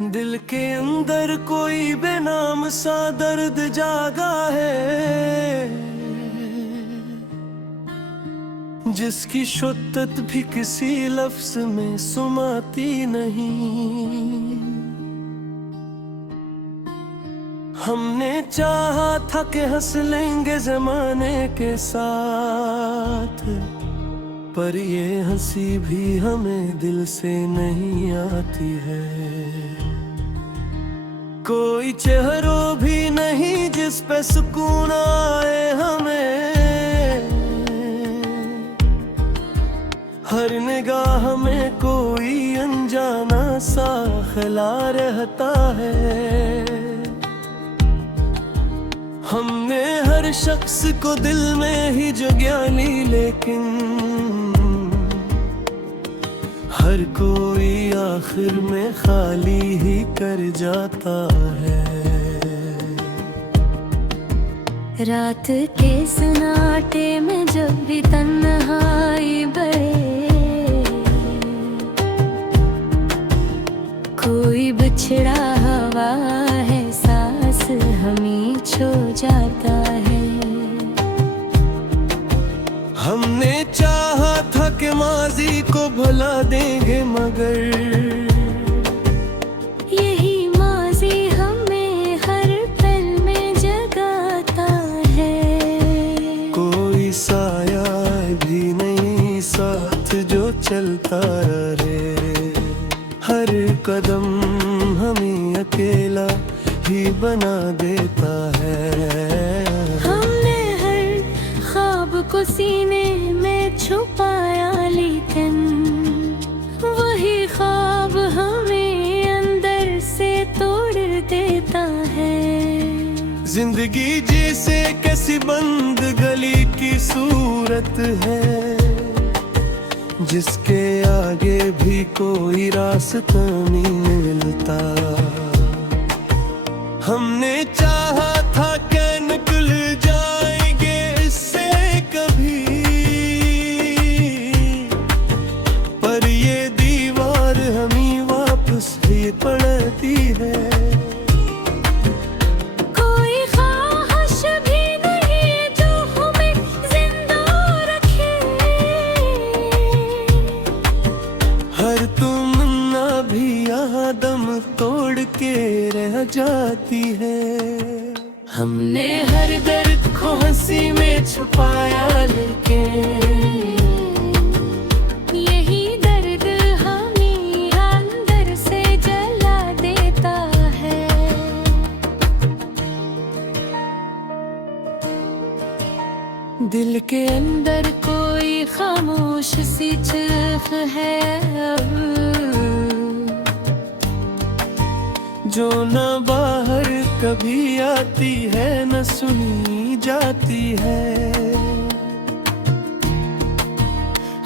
दिल के अंदर कोई बेनाम सा दर्द जागा है, जिसकी शुद्दत भी किसी लफ्ज में सुमाती नहीं। हमने चाहा था कि हंस लेंगे जमाने के साथ, पर ये हंसी भी हमें दिल से नहीं आती है। कोई चेहरों भी नहीं जिस पे सुकून आए हमें, हर निगाह में कोई अनजाना सा ख्याल रहता है। हमने हर शख्स को दिल में ही जगह ली, लेकिन हर कोई आखिर में खाली ही कर जाता है। रात के सन्नाटे में जब भी तन्हाई बढ़े, कोई बिछड़ा हवा है सांस हमें छो जाता है। हमने चाहा था कि माजी को भुला देंगे, मगर यही माजी हमें हर पल में जगाता है। कोई साया भी नहीं साथ जो चलता रहे, हर कदम हमें अकेला ही बना देता है। हमने हर ख्वाब को सीने में छुपाया, लेकिन वही ख्वाब हमें अंदर से तोड़ देता है। जिंदगी जैसे कैसी बंद गली की सूरत है, जिसके आगे भी कोई रास्ता नहीं मिलता। हमने चाहा था कि निकल जाएंगे इससे कभी, पर ये दीवार हमें वापस ही पड़ती है। कोई ख्वाहिश भी नहीं जो हमें जिंदा रखे, हर तमन्ना भी यहाँ दम तोड़ के रह जाती है। हमने हर दर्द को हंसी में छुपाया, लेकिन यही दर्द हमें अंदर से जला देता है। दिल के अंदर कोई खामोश सी चीख है अब, जो न बाहर कभी आती है न सुनी जाती है।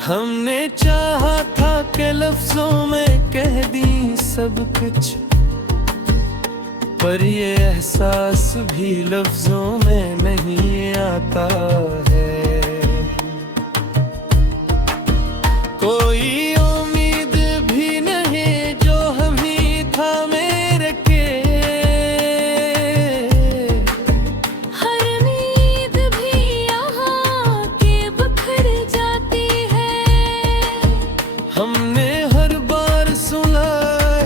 हमने चाहा था कि लफ्जों में कह दी सब कुछ, पर ये एहसास भी लफ्जों में नहीं आता है। कोई उम्मीद भी नहीं जो हमें था मेरे के, हर उम्मीद भी यहाँ के बिखर जाती है। हमने हर बार सुना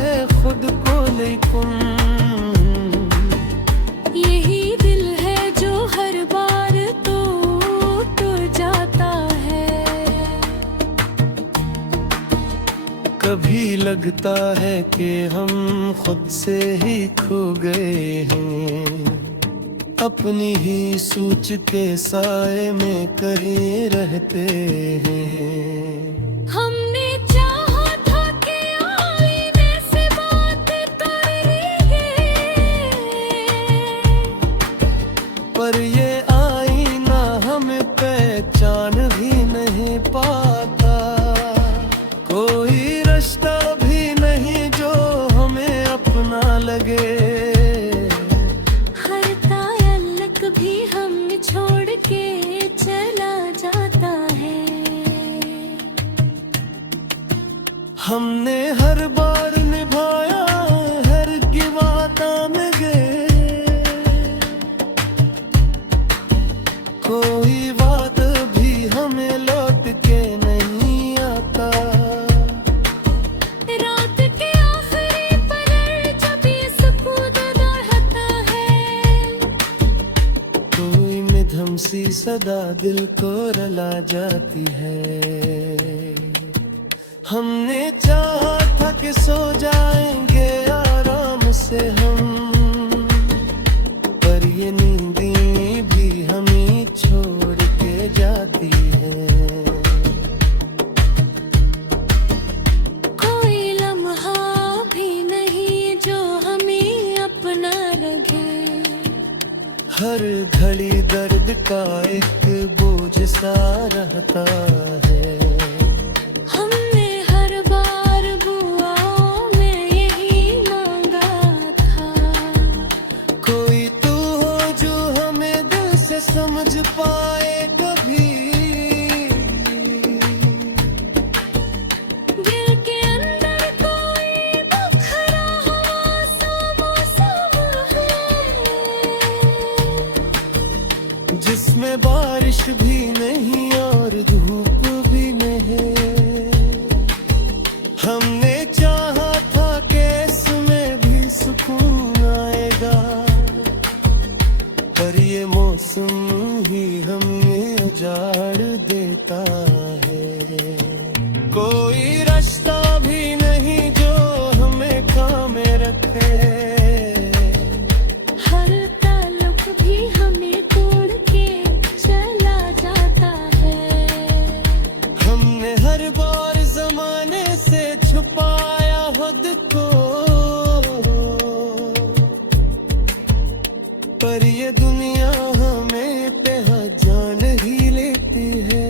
है खुद को, लेकिन यही दिल है जो हर बार टूट जाता है। कभी लगता है कि हम खुद से ही खो गए हैं, अपनी ही सोच के साए में कहीं रहते हैं। हमने चाहा था कि आईने से बात करेंगे, पर ये आईना हमें पहचान भी नहीं पाता। कोई रास्ता भी नहीं जो हमें अपना लगे, हर ताल्लुक भी हम छोड़ के चला जाता है। हमने हर बार निभाया है कोई बात भी हमें लौट के नहीं आता। रात के आखिरी पहर जब ये सुकून रहता है, कोई मिधम सी सदा दिल को रुला जाती है। हमने चाहा था कि सो जाएंगे आराम से हम, पर ये नींदें भी हमें छोड़ के जाती है। कोई लम्हा भी नहीं जो हमें अपना लगे। हर घड़ी दर्द का एक बोझ सा रहता है। हमने हर बार दुआओं में यही मांगा था, कोई तू हो जो हमें दिल से समझ पाए कभी। दिल के अंदर कोई बखरा हुआ सा मौसम है, जिसमें बारिश भी नहीं और धूप भी नहीं। हमने चाहा था कि इसमें भी सुकून आएगा, पर ये मौसम ही हमें उजाड़ देता है। कोई रास्ता भी नहीं जो हमें थामे रखे, हर ताल्लुक भी हमें तोड़ के चला जाता है। हमने हर बार जमाने से छुपाया खुद को, पर ये दुनिया हमें पहचान ही लेती है।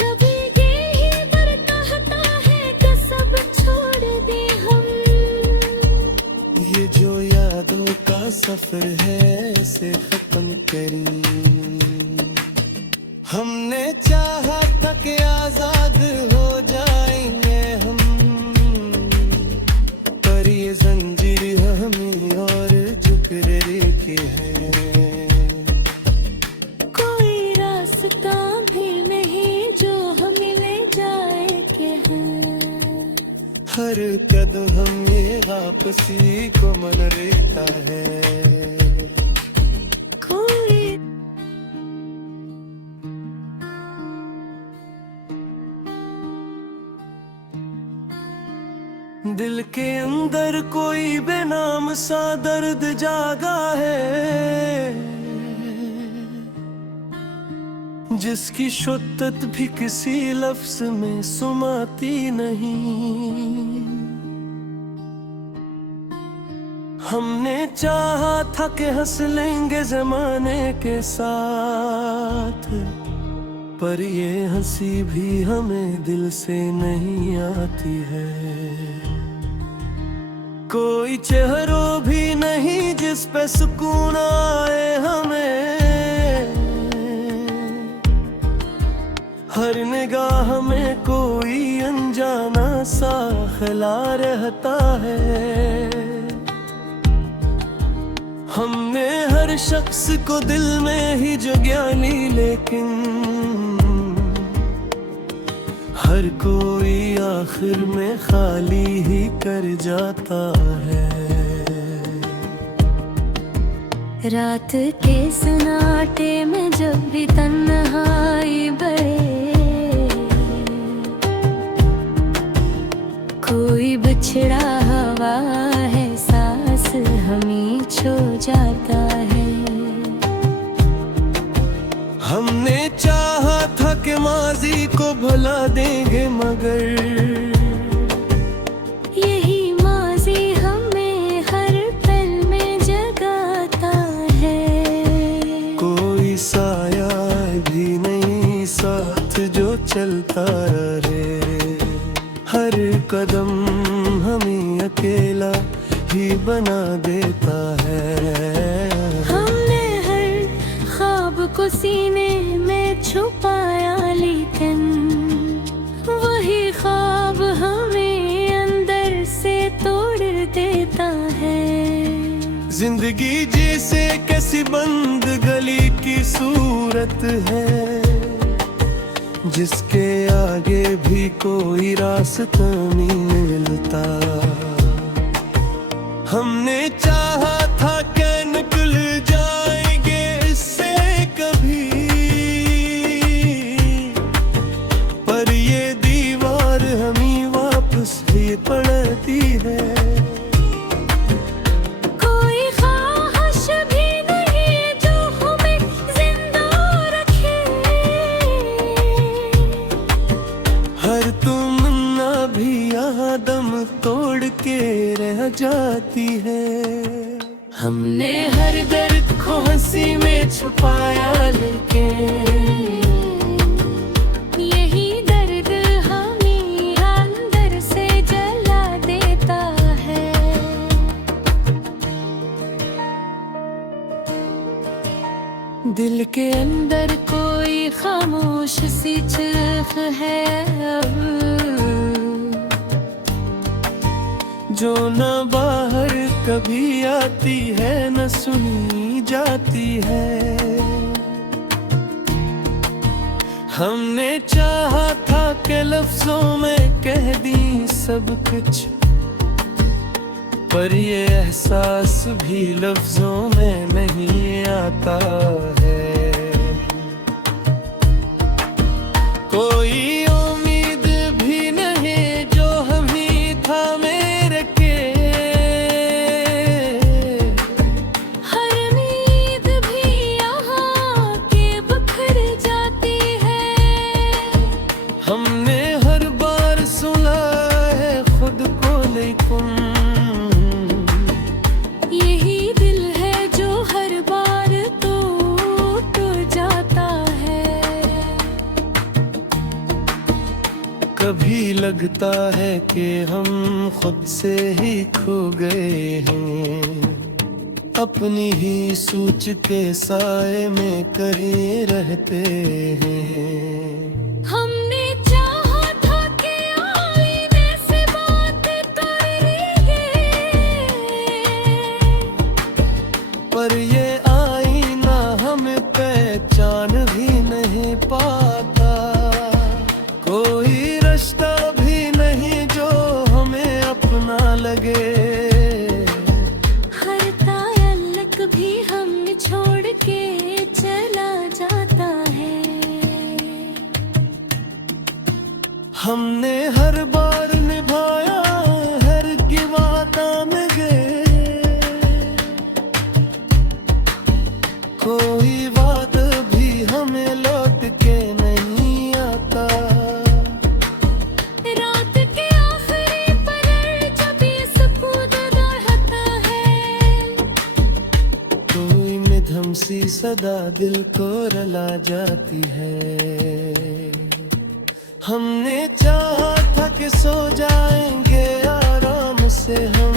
कभी यही बरताता है कि सब छोड़ दे हम, ये जो यादों का सफर है इसे खत्म करी। हमने चाहा था कि आजाद हो जाएंगे हम, पर ये जंजीर हमें और झुकरे की है। कोई रास्ता भी नहीं जो हमें ले जाए के हैं। हर कदम हमें वापसी को मन लेता है। कोई दिल के अंदर कोई बेनाम सा दर्द जागा है, जिसकी शुद्दत भी किसी लफ्ज में सुमाती नहीं। हमने चाहा था कि हंस लेंगे जमाने के साथ, पर ये हंसी भी हमें दिल से नहीं आती है। कोई चेहरों भी नहीं जिस पे सुकून आए हमें, हर निगाह में कोई अनजाना सा ख्याल रहता है। हमने हर शख्स को दिल में ही जगह ली, लेकिन हर कोई आखिर में खाली ही कर जाता है। रात के सन्नाटे में जब भी तन्हाई बढ़े, कोई बिछड़ा हवा है सांस हमें छो जाता है। हमने चाहा था कि माजी को भुला देंगे, मगर यही माजी हमें हर पल में जगाता है। कोई साया भी नहीं साथ जो चलता रहे, हर कदम हमें अकेला ही बना देता है। हमने हर ख्वाब को सीने में छुपाया, लेकिन वही ख्वाब हमें अंदर से तोड़ देता है। जिंदगी जैसे किसी बंद गली की सूरत है, जिसके आगे भी कोई रास्ता नहीं मिलता। हमने चाहा था कि निकल जाएंगे इससे कभी, पर ये दीवार हमें वापस ही पड़ती है। कोई ख्वाहिश भी नहीं जो हमें जिंदा रखे, हर तमन्ना भी यहाँ दम तोड़ के रह जाती है। हमने हर दर्द को हंसी में छुपाया, लेकिन यही दर्द हमें अंदर से जला देता है। दिल के अंदर कोई खामोश सी चीख है अब, जो न बाहर कभी आती है न सुनी जाती है। हमने चाहा था कि लफ्जों में कह दी सब कुछ, पर ये एहसास भी लफ्जों में नहीं आता है। कोई उम्मीद भी नहीं जो हमें था मेरे के, हर उम्मीद भी यहाँ के बिखर जाती है। हमने हर बार सुना है खुद को, लेकिन यही दिल है जो हर बार टूट जाता है। कभी लगता है कि हम खुद से ही खो गए हैं, अपनी ही सोच के साए में करे रहते हैं। हमने चाहा था कि आईने से बात करेंगे, पर ये आईना हमें पहचान भी नहीं पाता। कोई रास्ता भी नहीं जो हमें अपना लगे, हर ताल्लुक भी हमें छोड़ के चला जाता है। हमने हर बार निभाया हर की वादा में गए, कोई वादा भी हमें लौट के नहीं आता। रात के आखिरी पहर जब ये सुकून रहता है, कोई मिधम सी सदा दिल को रुला जाती है। हमने चाहा था कि सो जाएंगे आराम से हम,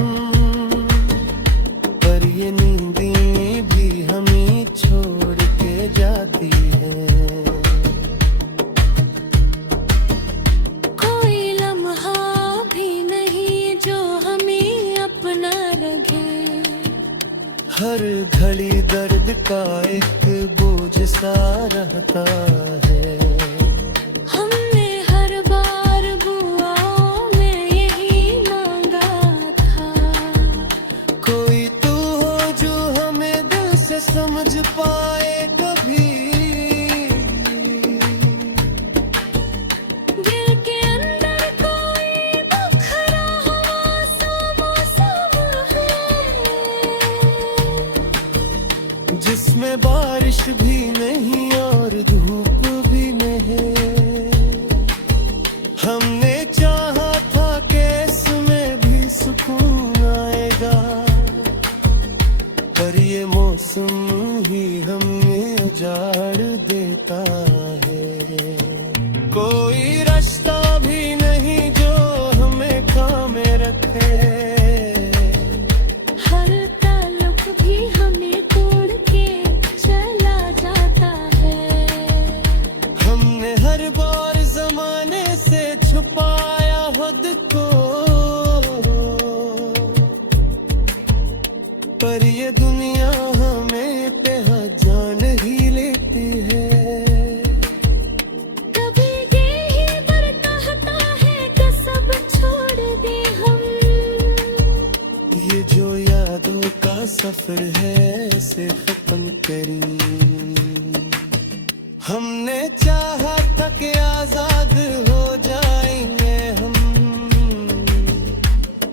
पर ये नींदें भी हमें छोड़ के जाती हैं। कोई लम्हा भी नहीं जो हमें अपना रखे, हर घड़ी दर्द का एक बोझ सा रहता है। हमने हर बार दुआओं में यही मांगा था, कोई तो हो जो हमें दिल से समझ पाए कभी, दिल के अंदर कोई बखरा हुआ सा मौसम है, जिसमें बारिश भी नहीं और धूप भी नहीं। हमने चाहा था कि इसमें भी सुकून आएगा, पर ये मौसम ही हमें उजाड़ देता है। कोई रास्ता भी नहीं जो हमें थामे रखे, हर ताल्लुक भी हमें तोड़ के चला जाता है। हमने हर बार जमाने से छुपाया खुद को, पर ये दुनिया हमें पे जान ही लेती सफर है इसे खत्म करें। हमने चाहा था कि आजाद हो जाएंगे हम,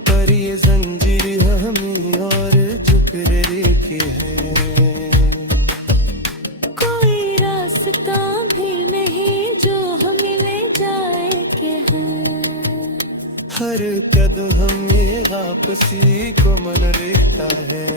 पर ये जंजीर हमें और झुकरे के है। कोई रास्ता भी नहीं जो हमें ले जाए के हैं। हर कदम ये वापसी को मन रेखता है।